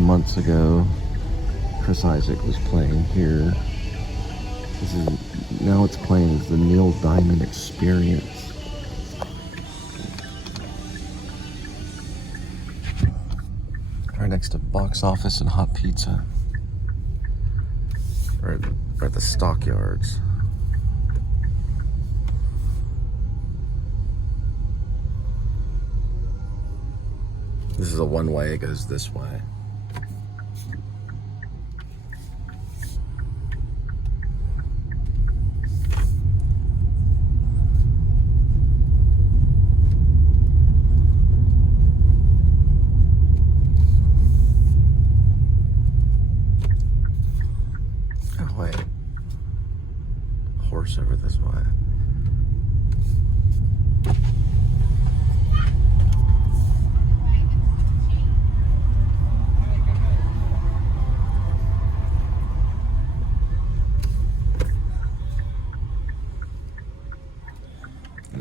months ago, Chris Isaac was playing here. Now it's playing as the Neil Diamond Experience. Right next to Box Office and Hot Pizza. Right at the Stockyards. This is a one-way, it goes this way. Oh wait, horse over this way.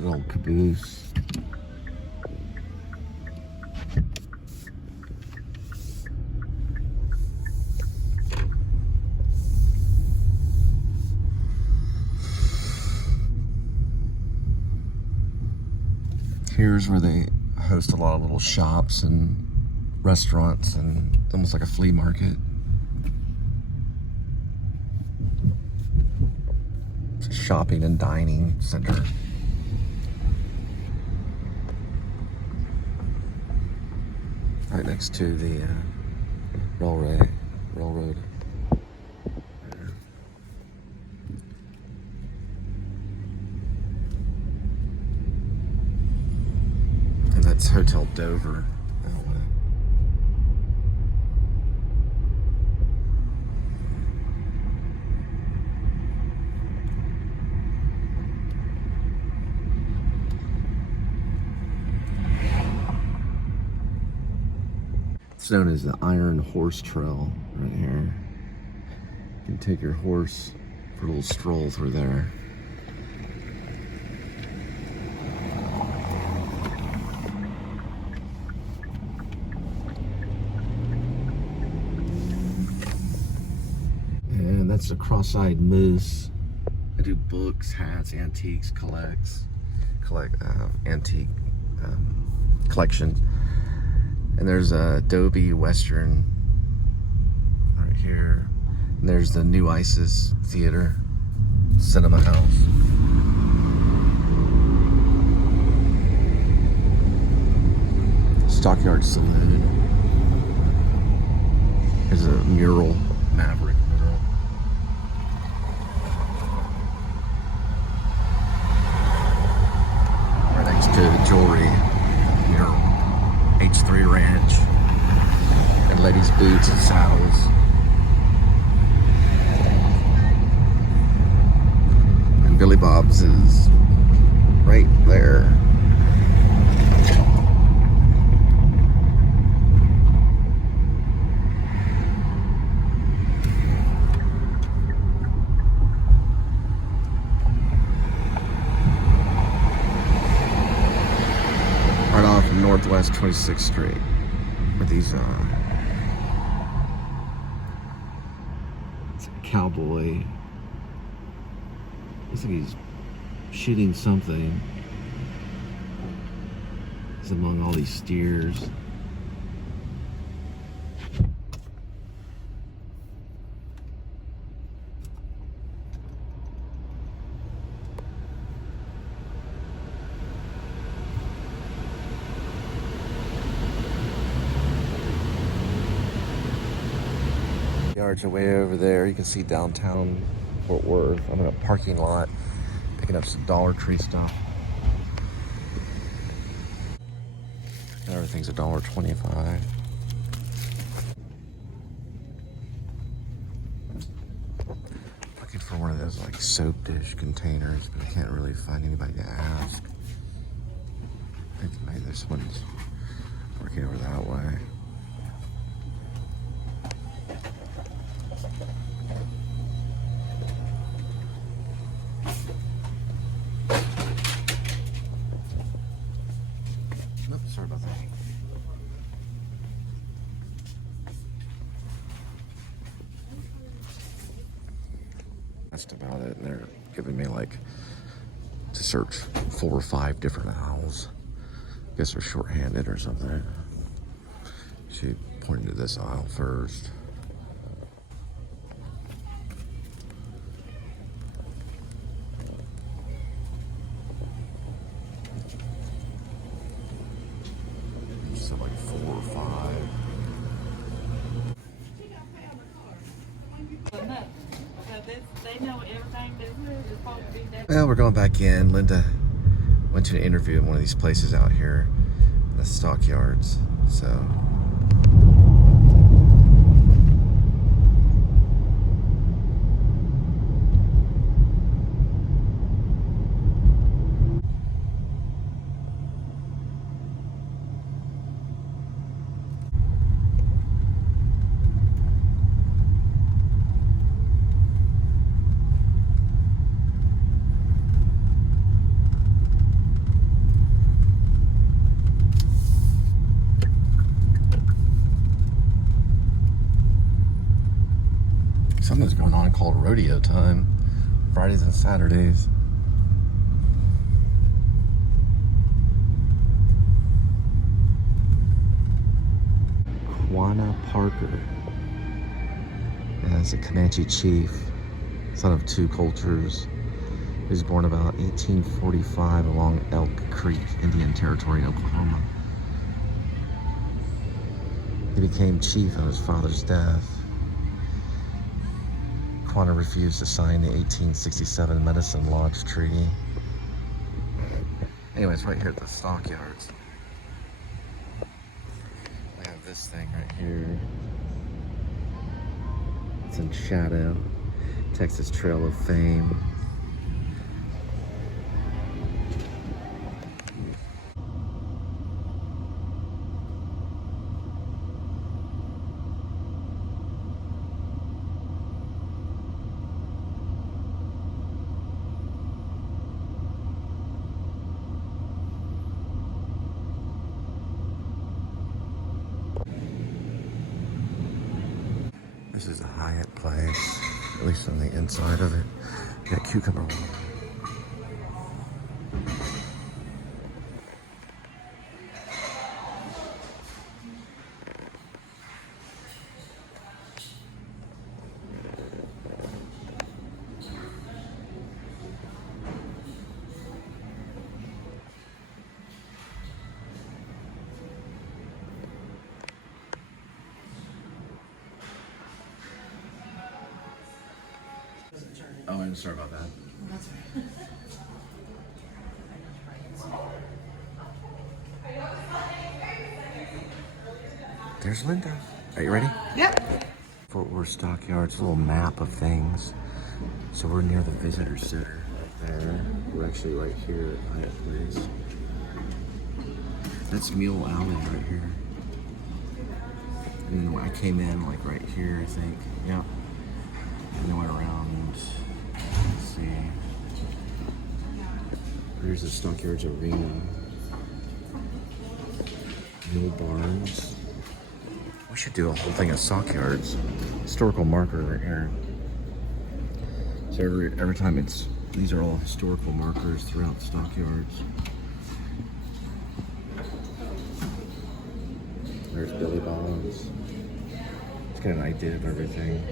Old caboose. Here's where they host a lot of little shops and restaurants and almost like a flea market. It's a shopping and dining center. Right next to the railroad. And that's Hotel Dover. That way. It's known as the Iron Horse Trail right here. You can take your horse for a little stroll through there. And that's the Cross-Eyed Moose. I do books, hats, antiques, antique collections. And there's a Adobe Western right here. And there's the New Isis Theater, Cinema House. Stockyards Saloon. There's a mural, Maverick mural. Right next to the jewelry mural. H3 Ranch and ladies' boots and saddles. And Billy Bob's is right there. Right off Northwest 26th Street, where these it's a cowboy. Looks like he's shooting something. He's among all these steers. Yards are way over there. You can see downtown Fort Worth. I'm in a parking lot picking up some Dollar Tree stuff. Everything's $1.25. Looking for one of those like soap dish containers, but I can't really find anybody to ask. I think maybe this one's working over that way. Oops, sorry about that. asked about it, and they're giving me like to search 4 or 5 different aisles. I guess they're shorthanded or something. She pointed to this aisle first. So like 4 or 5. They know everything they're supposed to do. Well, we're going back in. Linda went to an interview at one of these places out here, the Stockyards. So. Something's going on called rodeo time, Fridays and Saturdays. Quanah Parker as a Comanche chief, son of 2 cultures. He was born about 1845 along Elk Creek, Indian Territory in Oklahoma. He became chief on his father's death. Quanah refused to sign the 1867 Medicine Lodge Treaty. Anyways, right here at the Stockyards, I have this thing right here. It's in shadow. Texas Trail of Fame. This is a Hyatt place, at least on the inside of it. Got cucumber water. Oh, I'm sorry about that. That's right. There's Linda. Are you ready? Yep. Fort Worth Stockyards, a little map of things. So we're near the visitor center right there. We're actually right here at Hyatt Place. That's Mule Alley right here. And then I came in like right here, I think. Yep. And then went around. Let's see. Here's the Stockyards Arena. Mule Barns. We should do a whole thing of Stockyards. Historical marker right here. So every time these are all historical markers throughout the Stockyards. There's Billy Bob's. Let's get an idea of everything.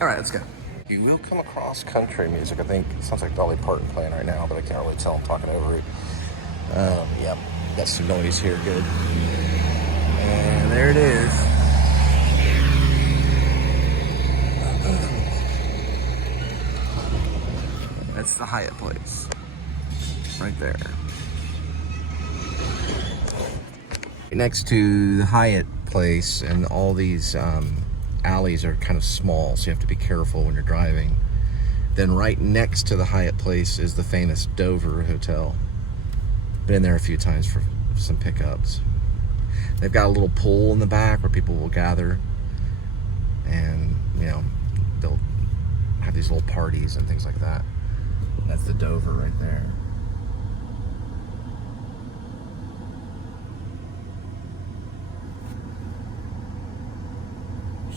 All right, let's go. You will come across country music. I think it sounds like Dolly Parton playing right now, but I can't really tell. I'm talking over it. Yeah, got some noise here. Good. And there it is. That's the Hyatt Place. Right there. Next to the Hyatt Place, and all these alleys are kind of small, so you have to be careful when you're driving. Then right next to the Hyatt Place is the famous Dover Hotel. Been there a few times for some pickups. They've got a little pool in the back where people will gather, and you know, they'll have these little parties and things like that. That's the Dover right there.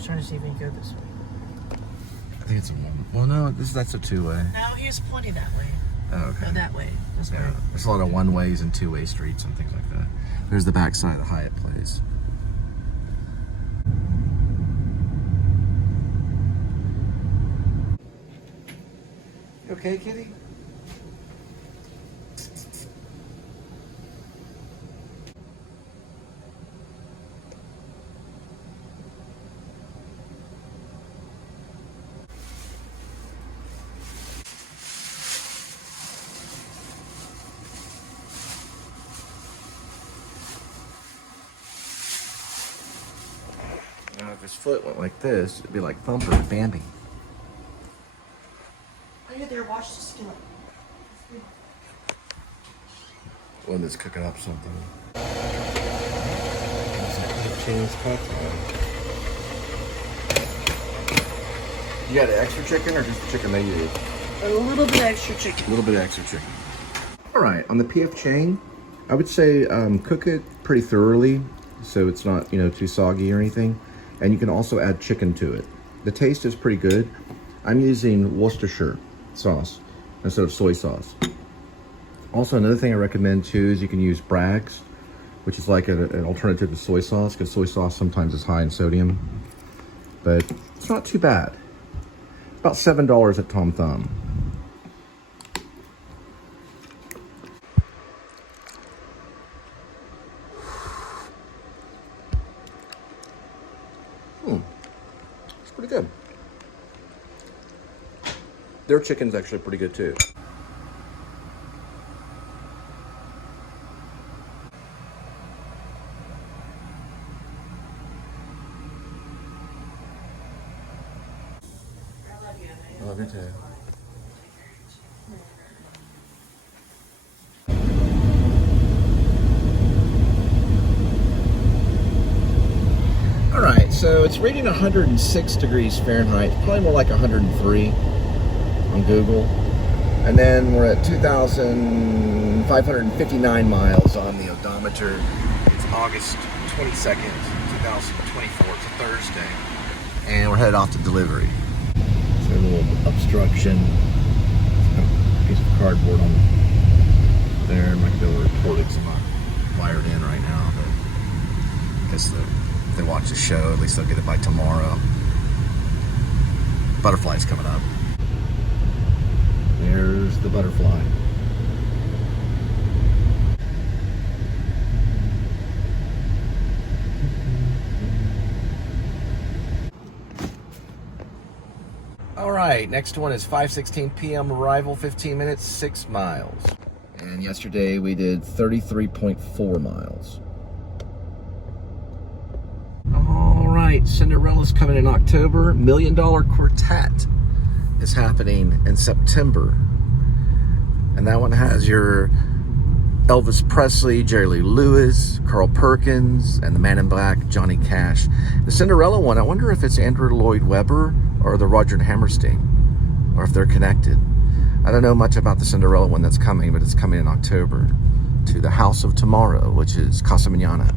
was trying to see if we can go this way. I think it's a one. Well, no, that's a two-way. No, here's plenty that way. Oh, okay. Go that way. This way. Yeah, there's a lot of one-ways and two-way streets and things like that. There's the back side of the Hyatt place. You okay, kitty? Now, if his foot went like this, it'd be like Thumper and Bambi. Are you there? Watch the skillet. One that's cooking up something. Chang's cocktail. You got an extra chicken or just the chicken they use? A little bit extra chicken. A little bit of extra chicken. All right, on the P.F. Chang, I would say cook it pretty thoroughly so it's not, too soggy or anything. And you can also add chicken to it. The taste is pretty good. I'm using Worcestershire sauce instead of soy sauce. Also, another thing I recommend too is you can use Bragg's, which is like an alternative to soy sauce, because soy sauce sometimes is high in sodium. But it's not too bad. About $7 at Tom Thumb. It's pretty good. Their chicken's actually pretty good too. I love you too. All right, so it's rating 106 degrees Fahrenheit, probably more like 103 on Google. And then we're at 2,559 miles on the odometer. It's August 22nd, 2024. It's a Thursday. And we're headed off to delivery. So a little obstruction. A piece of cardboard on there. Might be able to report it because I'm not wired in right now. But I guess if they watch the show, at least they'll get it by tomorrow. Butterfly's coming up. There's the butterfly. All right, next one is 5:16 p.m. arrival, 15 minutes, 6 miles. And yesterday we did 33.4 miles. All right, Cinderella's coming in October. $1 Million Quartet is happening in September. And that one has your Elvis Presley, Jerry Lee Lewis, Carl Perkins, and the Man in Black, Johnny Cash. The Cinderella one, I wonder if it's Andrew Lloyd Webber or the Roger Hammerstein, or if they're connected. I don't know much about the Cinderella one that's coming, but it's coming in October to the House of Tomorrow, which is Casa Mañana.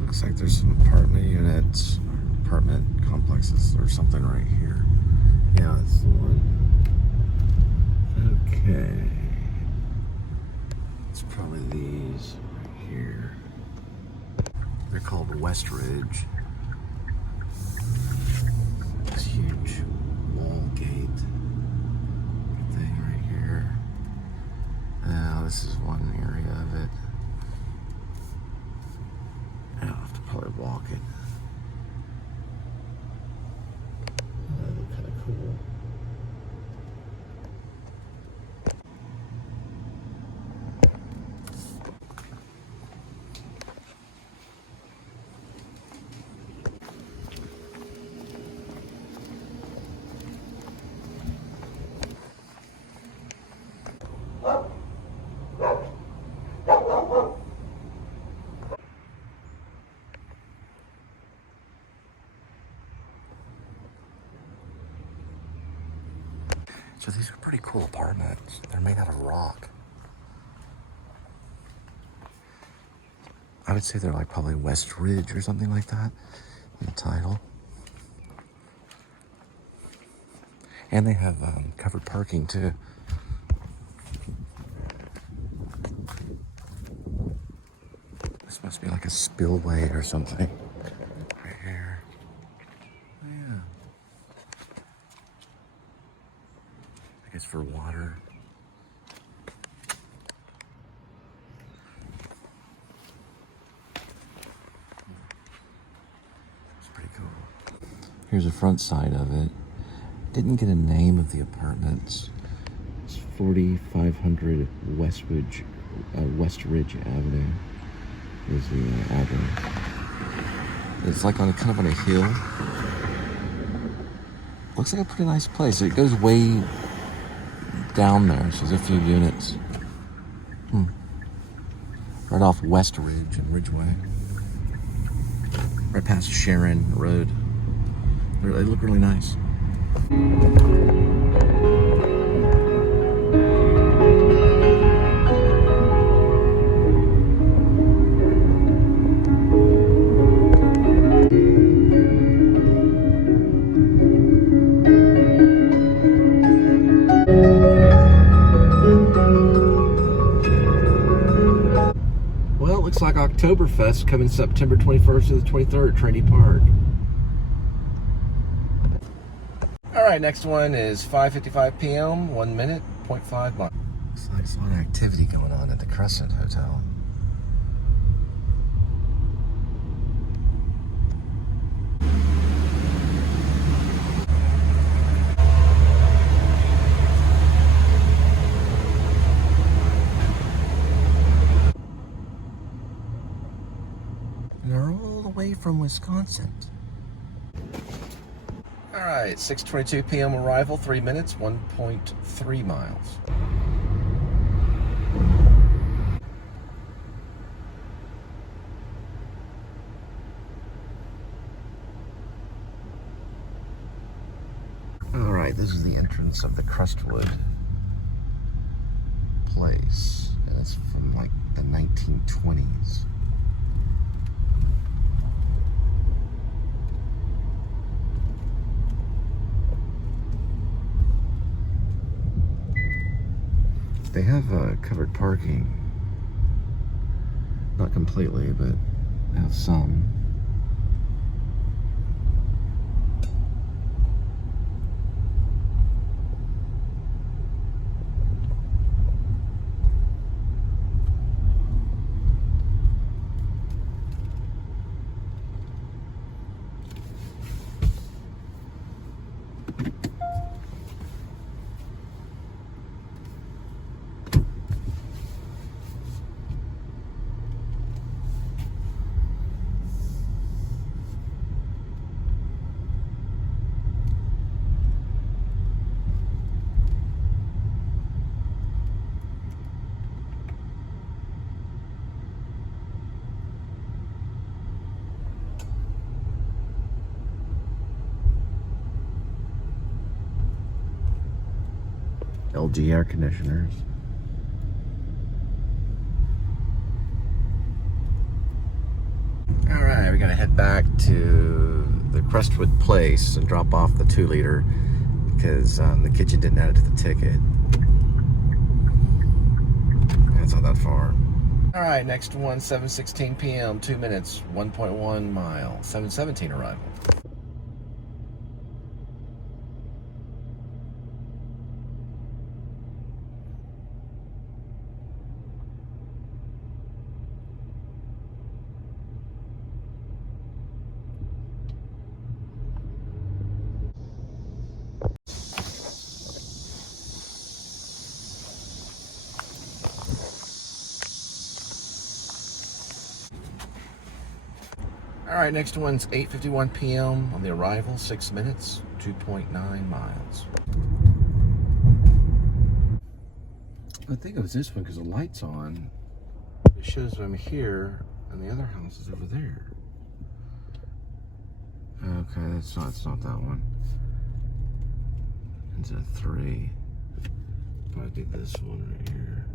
Looks like there's some apartment units, apartment complexes or something right here. Yeah, that's the one. Okay. It's probably these right here. They're called Westridge. So these are pretty cool apartments. They're made out of rock. I would say they're like probably West Ridge or something like that in the title. And they have covered parking too. This must be like a spillway or something. Right here. Oh, yeah. I guess for water. It's pretty cool. Here's the front side of it. Didn't get a name of the apartments. It's 4500 West Ridge Avenue is the address. It's like on kind of on a hill. Looks like a pretty nice place. It goes way down there, so there's a few units. Right off West Ridge and Ridgeway. Right past Sharon Road. They look really nice. Well, it looks like Oktoberfest coming September 21st to the 23rd, Trinity Park. All right, next one is 5:55 p.m., 1 minute, 0.5 miles. Looks like there's a lot of activity going on at the Crescent Hotel. And they're all the way from Wisconsin. All right, 6:22 p.m. arrival, 3 minutes, 1.3 miles. All right, this is the entrance of the Crestwood place, and it's from like the 1920s. They have covered parking. Not completely, but they have some. LG air conditioners. All right, we're gonna head back to the Crestwood place and drop off the 2-liter because the kitchen didn't add it to the ticket. That's not that far. All right, next one, 7:16 p.m., 2 minutes, 1.1 mile, 7:17 arrival. All right, next one's 8:51 p.m. on the arrival, 6 minutes, 2.9 miles. I think it was this one because the light's on. It shows I'm here and the other house is over there. Okay, it's not that one. It's a 3. Probably be this one right here.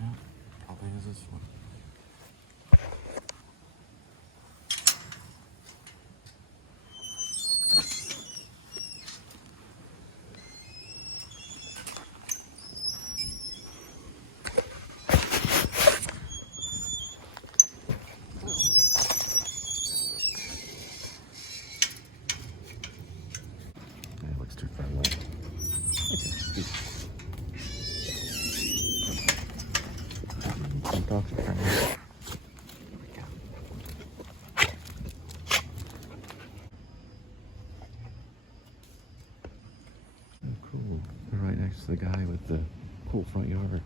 Yeah, probably is this one. It looks too far away. Dogs are friendly. Oh, cool. They're right next to the guy with the cool front yard.